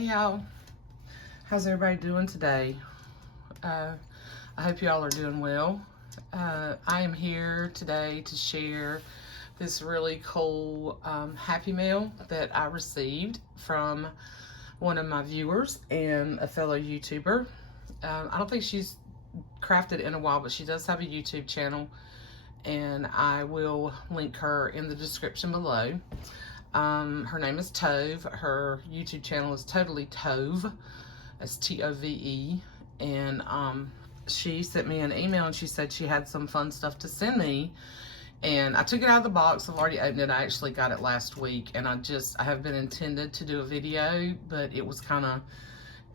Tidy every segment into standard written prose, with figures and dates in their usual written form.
Hey y'all, how's everybody doing today? I hope y'all are doing well. I am here today to share this really cool Happy Mail that I received from one of my viewers and a fellow YouTuber. I don't think she's crafted in a while, but she does have a YouTube channel, and I will link her in the description below. Her name is Tove. Her YouTube channel is TotallyTove. That's Tove. And she sent me an email and she said she had some fun stuff to send me. And I took it out of the box. I've already opened it. I actually got it last week. And I have been intended to do a video, but it was kind of,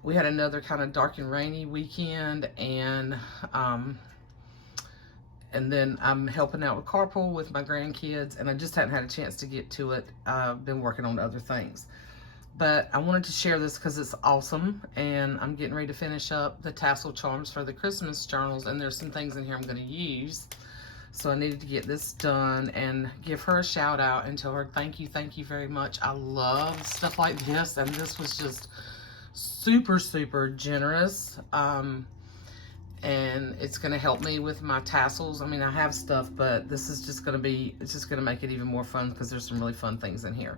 we had another kind of dark and rainy weekend. And then I'm helping out with carpool with my grandkids, and I just hadn't had a chance to get to it. I've been working on other things. But I wanted to share this because it's awesome, and I'm getting ready to finish up the tassel charms for the Christmas journals, and there's some things in here I'm going to use. So I needed to get this done and give her a shout out and tell her thank you very much. I love stuff like this, and this was just super, super generous. And it's going to help me with my tassels. I mean, I have stuff, but this is just going to be, it's just going to make it even more fun because there's some really fun things in here.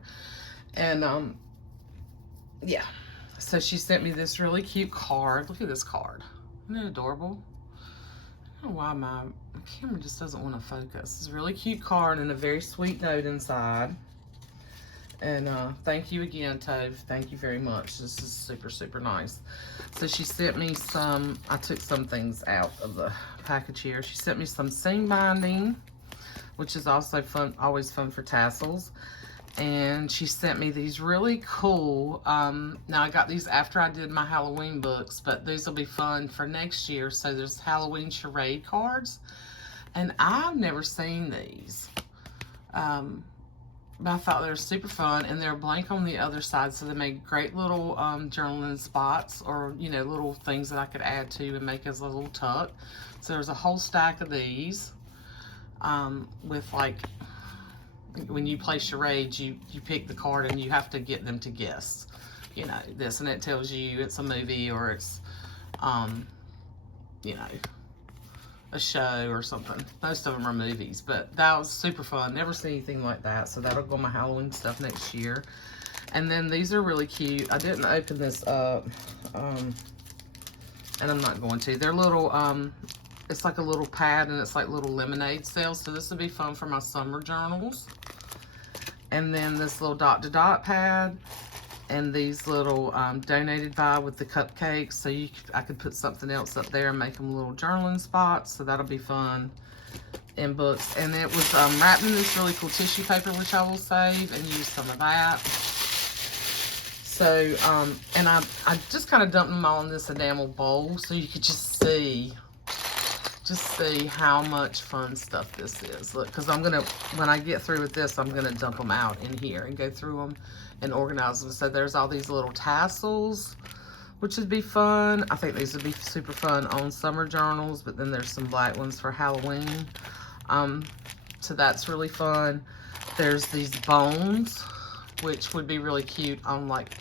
And, yeah. So she sent me this really cute card. Look at this card. Isn't it adorable? I don't know why my camera just doesn't want to focus. It's a really cute card and a very sweet note inside. And thank you again, Tove. Thank you very much. This is super, super nice. So she sent me some, I took some things out of the package here. She sent me some seam binding, which is also fun, always fun for tassels. And she sent me these really cool, now I got these after I did my Halloween books, but these will be fun for next year. So there's Halloween charade cards. And I've never seen these. But I thought they were super fun, and they're blank on the other side, so they make great little journaling spots, or, you know, little things that I could add to and make as a little tuck. So there's a whole stack of these with, like, when you play charades, you pick the card and you have to get them to guess, you know, this, and it tells you it's a movie or it's, you know, a show or something. Most of them are movies, but that was super fun. Never seen anything like that, so that'll go on my Halloween stuff next year. And then these are really cute. I didn't open this up, and I'm not going to. They're little, it's like a little pad, and it's like little lemonade cells, so this would be fun for my summer journals. And then this little dot-to-dot pad, and these little donated by with the cupcakes, so I could put something else up there and make them little journaling spots, so that'll be fun in books. And it was wrapped in this really cool tissue paper, which I will save and use some of that. So, and I just kind of dumped them all in this enamel bowl so you could just see how much fun stuff this is. Look, because I'm gonna, when I get through with this, I'm gonna dump them out in here and go through them and organize them. So there's all these little tassels, which would be fun. I think these would be super fun on summer journals, but then there's some black ones for Halloween. So that's really fun. There's these bones, which would be really cute on like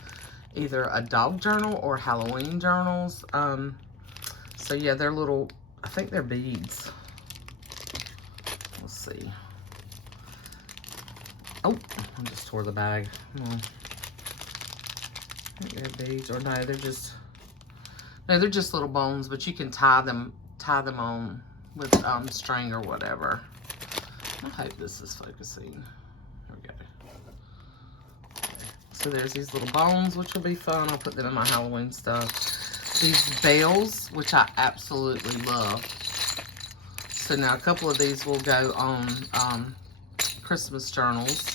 either a dog journal or Halloween journals. So yeah, they're little, I think they're beads. Let's see. Oh, I just tore the bag. I think they're beads, or no, they're just little bones, but you can tie them on with string or whatever. I hope this is focusing. There we go. Okay. So there's these little bones, which will be fun. I'll put them in my Halloween stuff. These bells, which I absolutely love. So now a couple of these will go on Christmas journals.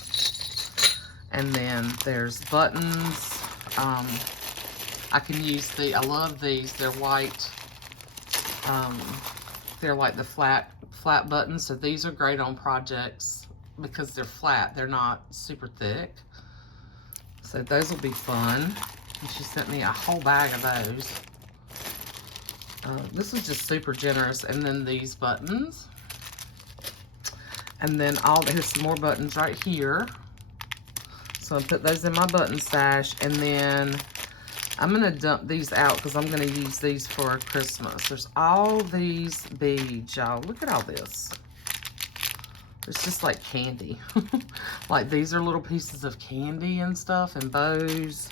And then there's buttons. I can use I love these. They're white. They're like the flat buttons. So these are great on projects because they're flat. They're not super thick. So those will be fun. And she sent me a whole bag of those. This was just super generous. And then these buttons. And then here's some more buttons right here. So I'll put those in my button stash. And then I'm going to dump these out because I'm going to use these for Christmas. There's all these beads, y'all. Look at all this. It's just like candy. Like these are little pieces of candy and stuff and bows.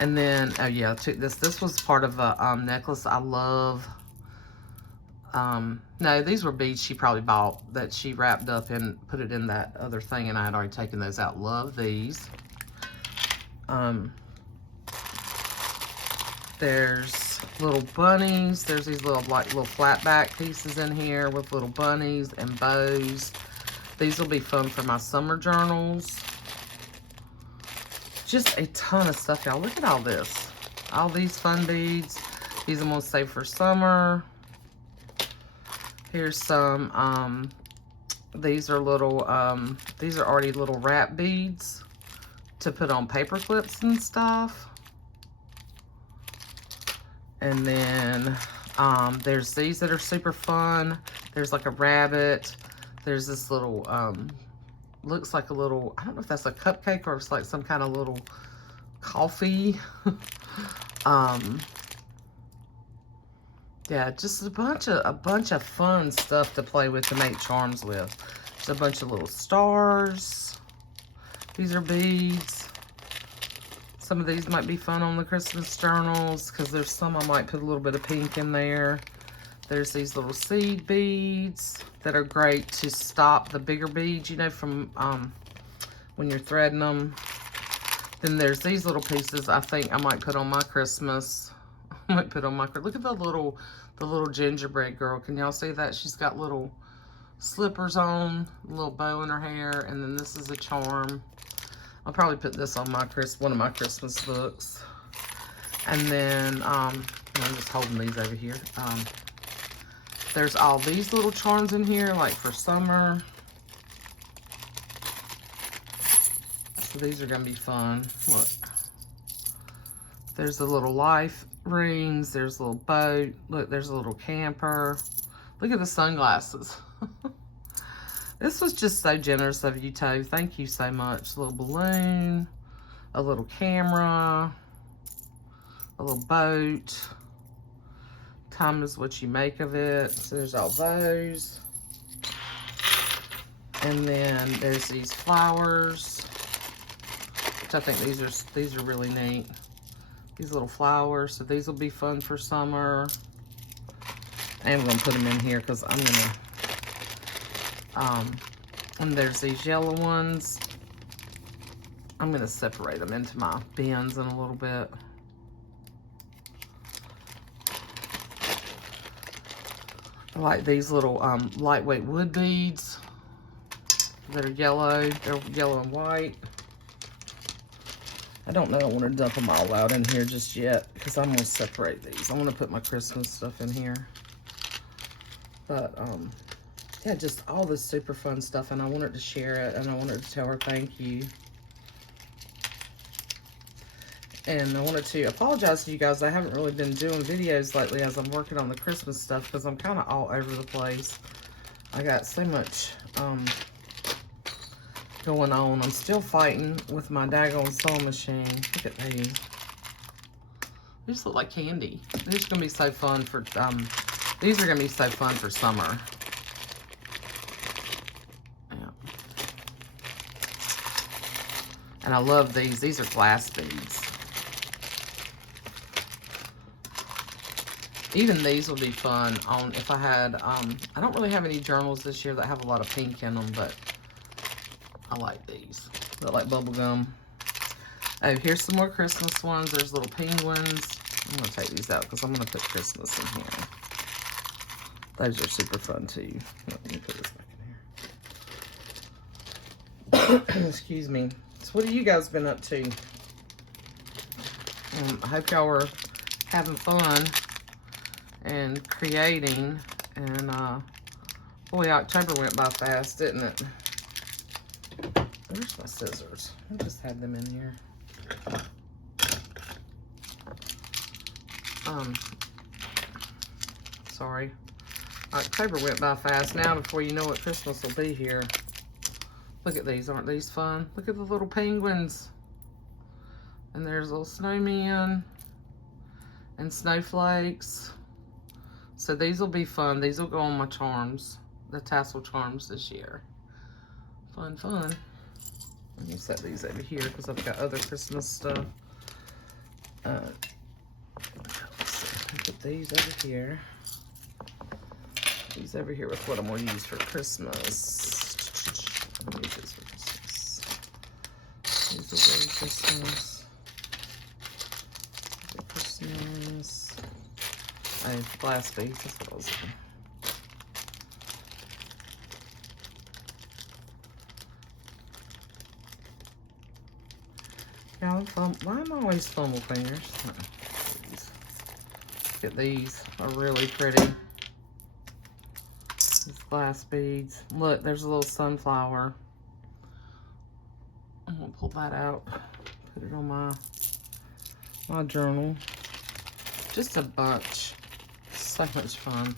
And then, oh yeah, I took this. This was part of a necklace I love. No, these were beads she probably bought that she wrapped up and put it in that other thing, and I had already taken those out. Love these. There's little bunnies. There's these little flat back pieces in here with little bunnies and bows. These will be fun for my summer journals. Just a ton of stuff, y'all. Look at all this. All these fun beads. These I'm going to save for summer. Here's some, these are little, these are already little wrap beads to put on paper clips and stuff. And then, there's these that are super fun. There's like a rabbit. There's this little, looks like a little, I don't know if that's a cupcake or it's like some kind of little coffee. Yeah, just a bunch of fun stuff to play with, to make charms with. There's a bunch of little stars. These are beads. Some of these might be fun on the Christmas journals because there's some I might put a little bit of pink in there. There's these little seed beads that are great to stop the bigger beads, you know, from when you're threading them. Then there's these little pieces I think I might put on my Christmas. I might put on my, look at the little gingerbread girl. Can y'all see that? She's got little slippers on, a little bow in her hair, and then this is a charm. I'll probably put this on my one of my Christmas books. And then I'm just holding these over here. There's all these little charms in here, like for summer. So these are gonna be fun. Look, there's the little life rings. There's a little boat. Look, there's a little camper. Look at the sunglasses. This was just so generous of you, Tove. Thank you so much. A little balloon, a little camera, a little boat. Time is what you make of it. So there's all those. And then there's these flowers, which I think these are really neat. These little flowers. So these will be fun for summer. I am going to put them in here because I'm going to, and there's these yellow ones. I'm going to separate them into my bins in a little bit. I like these little lightweight wood beads that are yellow. They're yellow and white. I don't know. I want to dump them all out in here just yet because I'm going to separate these. I want to put my Christmas stuff in here. But, yeah, just all this super fun stuff, and I wanted to share it, and I wanted to tell her thank you. And I wanted to apologize to you guys. I haven't really been doing videos lately as I'm working on the Christmas stuff because I'm kind of all over the place. I got so much going on. I'm still fighting with my daggone sewing machine. Look at these. They just look like candy. These are going to be so fun for, these are going to be so fun for summer. And I love these. These are glass beads. Even these will be fun on if I had, I don't really have any journals this year that have a lot of pink in them, but I like these. They're like bubble gum. Oh, here's some more Christmas ones. There's little penguins. I'm going to take these out because I'm going to put Christmas in here. Those are super fun too. Let me put this back in here. Excuse me. So what have you guys been up to? I hope y'all were having fun and creating. And boy, October went by fast, didn't it? Where's my scissors? I just had them in here. Sorry. October went by fast. Now, before you know it, Christmas will be here. Look at these. Aren't these fun? Look at the little penguins. And there's a little snowman. and snowflakes. So these will be fun. These will go on my charms, the tassel charms this year. Fun, fun. Let me set these over here because I've got other Christmas stuff. Let's see. Put these over here. These over here with what I'm going to use for Christmas. I'm going to use this for Christmas. These will go for Christmas. For Christmas. Glass beads. That's what I was looking. Yeah, why am I always fumble fingers? Look at these. Are really pretty. These glass beads. Look, there's a little sunflower. I'm gonna pull that out. Put it on my journal. Just a bunch. So much fun.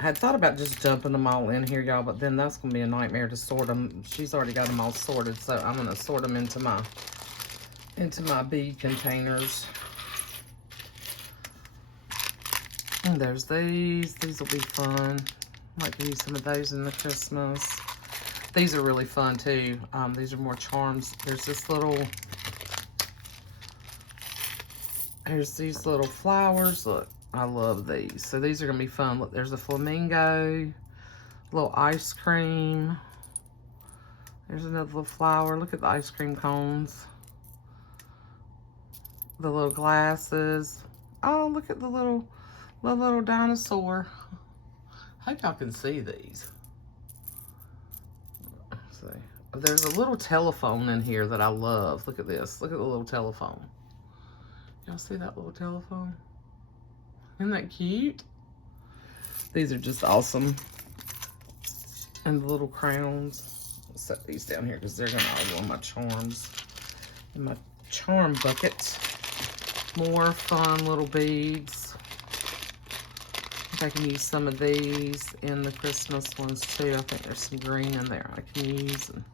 I had thought about just dumping them all in here, y'all, but then that's going to be a nightmare to sort them. She's already got them all sorted, so I'm going to sort them into my bead containers. And there's these. These will be fun. I like to use some of those in the Christmas. These are really fun, too. These are more charms. There's this little... Here's these little flowers. Look. I love these. So these are going to be fun. Look, there's a flamingo, a little ice cream. There's another little flower. Look at the ice cream cones. The little glasses. Oh, look at the little dinosaur. I hope y'all can see these. Let's see. There's a little telephone in here that I love. Look at this. Look at the little telephone. Y'all see that little telephone? Isn't that cute? These are just awesome. And the little crowns. I'll set these down here because they're going to all go on my charms. In my charm bucket. More fun little beads. I think I can use some of these in the Christmas ones too. I think there's some green in there I can use. And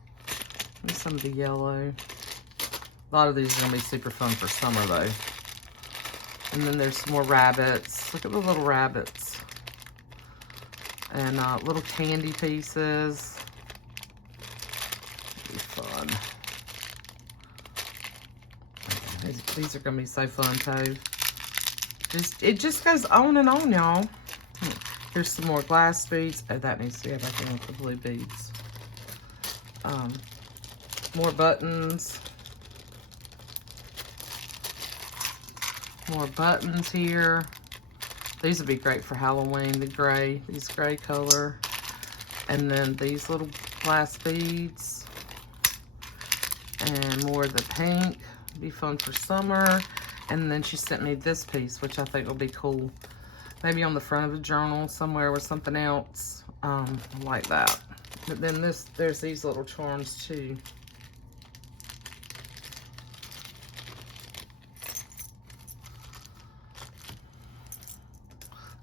some of the yellow. A lot of these are going to be super fun for summer though. And then there's some more rabbits. Look at the little rabbits. And little candy pieces. It'll be fun. These are going to be so fun, Tove. It just goes on and on, y'all. Here's some more glass beads. Oh, that needs to go back in with the blue beads. More buttons. More buttons here. These would be great for Halloween, the gray, these gray color. And then these little glass beads. And more of the pink. Be fun for summer. And then she sent me this piece, which I think will be cool. Maybe on the front of a journal somewhere with something else like that. But then there's these little charms too.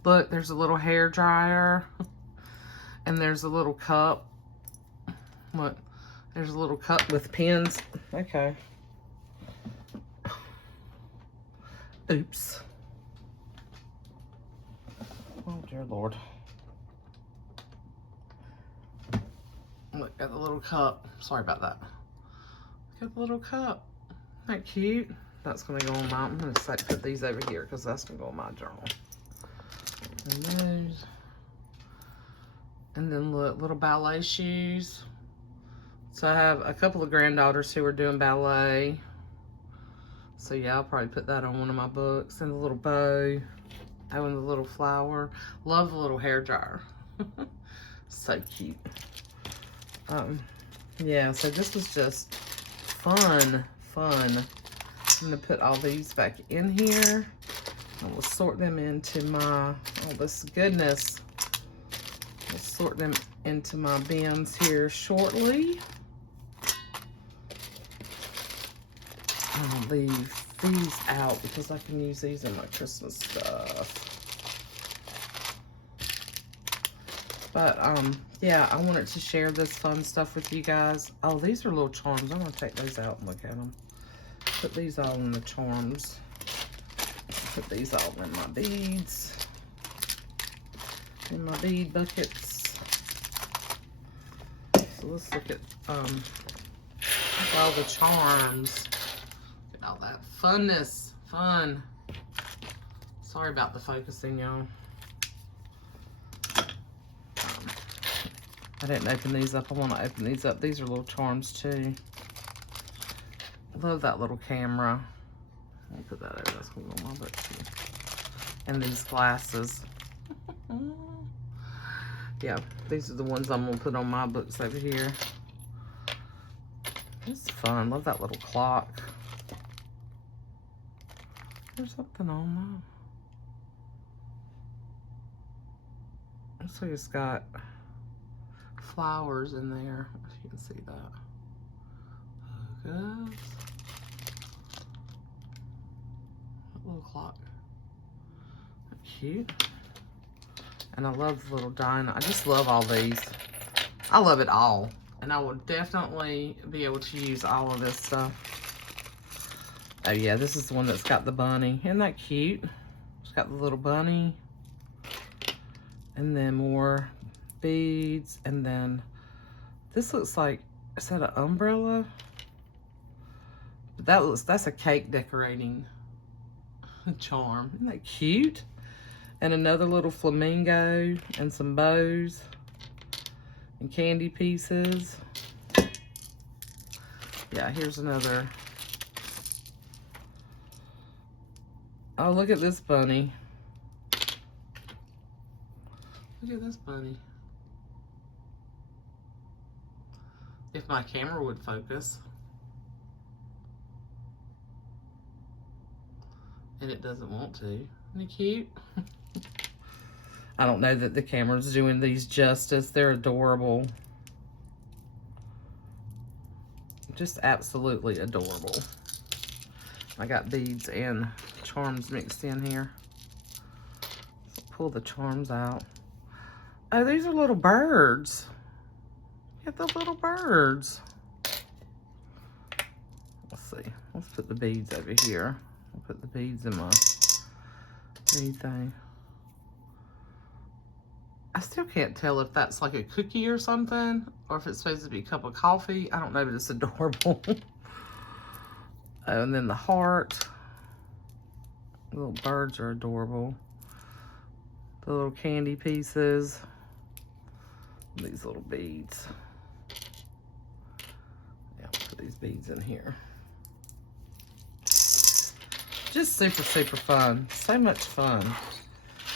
Look, there's a little hair dryer. And there's a little cup. Look, there's a little cup with pins. Okay. Oops. Oh, dear Lord. Look at the little cup. Sorry about that. Look at the little cup. Isn't that cute? That's going to go on my... I'm going to put these over here because that's going to go on my journal. And those. And then look, little ballet shoes. So I have a couple of granddaughters who are doing ballet. So yeah, I'll probably put that on one of my books. And the little bow. Oh, and the little flower. Love the little hair dryer. So cute. Yeah, so this was just fun. I'm gonna put all these back in here. And we'll sort them into my, oh, this goodness. We'll sort them into my bins here shortly. I'll leave these out because I can use these in my Christmas stuff. But, yeah, I wanted to share this fun stuff with you guys. Oh, these are little charms. I'm going to take those out and look at them. Put these all in the charms. Put these all in my beads. In my bead buckets. So let's look at all the charms. Look at all that funness. Fun. Sorry about the focusing, y'all. I didn't open these up. I want to open these up. These are little charms too. Love that little camera. Let me put that over. That's what on my book too. And these glasses. Yeah, these are the ones I'm gonna put on my books over here. It's fun. Love that little clock. There's something on that. So it's got flowers in there, if you can see that. Focus. That little clock. Cute. And I love the little dino. I just love all these. I love it all. And I will definitely be able to use all of this stuff. Oh yeah, this is the one that's got the bunny. Isn't that cute? It's got the little bunny. And then more beads. And then this looks like, is that an umbrella? That's a cake decorating charm. Isn't that cute? And another little flamingo and some bows and candy pieces. Yeah, here's another. Oh, look at this bunny. Look at this bunny. If my camera would focus. And it doesn't want to. Isn't it cute? I don't know that the camera's doing these justice. They're adorable. Just absolutely adorable. I got beads and charms mixed in here. So pull the charms out. Oh, these are little birds. Get the little birds. Let's see. Let's put the beads over here. I'll put the beads in my bead thing. I still can't tell if that's like a cookie or something, or if it's supposed to be a cup of coffee. I don't know, but it's adorable. Oh, and then the heart. The little birds are adorable. The little candy pieces. These little beads. Yeah, I'll put these beads in here. Just super, super fun. So much fun.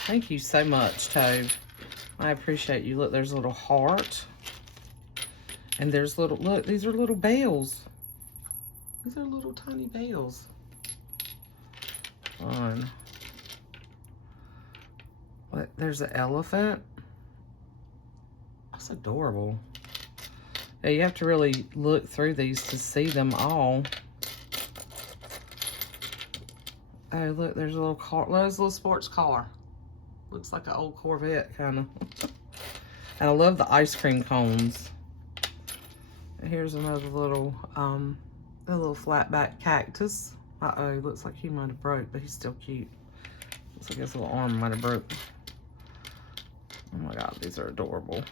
Thank you so much, Tove. I appreciate you. Look, there's a little heart. And there's little, look, these are little bells. These are little tiny bells. Fun. What, there's an elephant. That's adorable. Yeah, you have to really look through these to see them all. Oh, look, there's a little car. There's a little sports car. Looks like an old Corvette, kind of. And I love the ice cream cones. Here's another little, a little flat back cactus. Uh-oh, looks like he might have broke, but he's still cute. Looks like his little arm might have broke. Oh my God, these are adorable.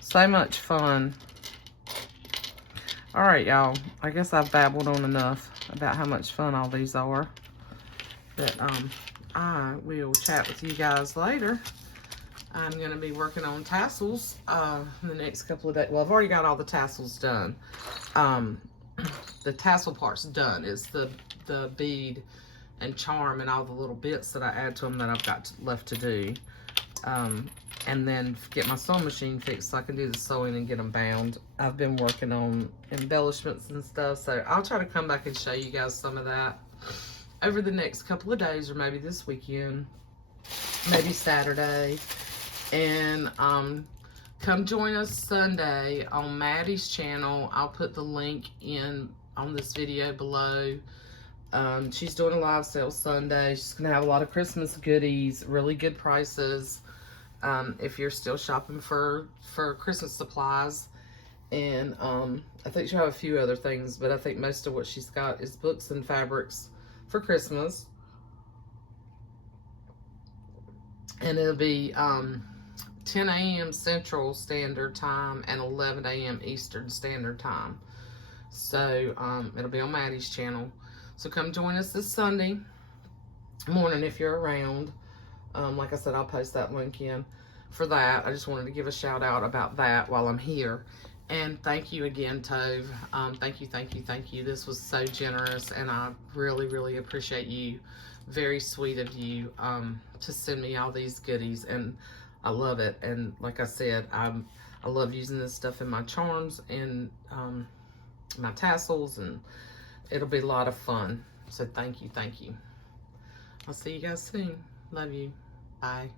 So much fun. All right, y'all. I guess I've babbled on enough about how much fun all these are. But I will chat with you guys later. I'm going to be working on tassels in the next couple of days. Well, I've already got all the tassels done. The tassel part's done. It's the bead and charm and all the little bits that I add to them that I've got left to do. And then get my sewing machine fixed so I can do the sewing and get them bound. I've been working on embellishments and stuff, so I'll try to come back and show you guys some of that over the next couple of days, or maybe this weekend, maybe Saturday. And come join us Sunday on Maddy's channel. I'll put the link in on this video below. She's doing a live sale Sunday. She's gonna have a lot of Christmas goodies, really good prices. If you're still shopping for Christmas supplies. And I think she'll have a few other things, but I think most of what she's got is books and fabrics for Christmas. And it'll be 10 a.m. Central Standard Time and 11 a.m. Eastern Standard Time. So it'll be on Maddy's channel. So come join us this Sunday morning if you're around. Like I said, I'll post that link in for that. I just wanted to give a shout out about that while I'm here. And thank you again, Tove. Thank you. This was so generous, and I really, really appreciate you. Very sweet of you to send me all these goodies, and I love it. And like I said, I love using this stuff in my charms and my tassels, and it'll be a lot of fun. So thank you. I'll see you guys soon. Love you. Bye.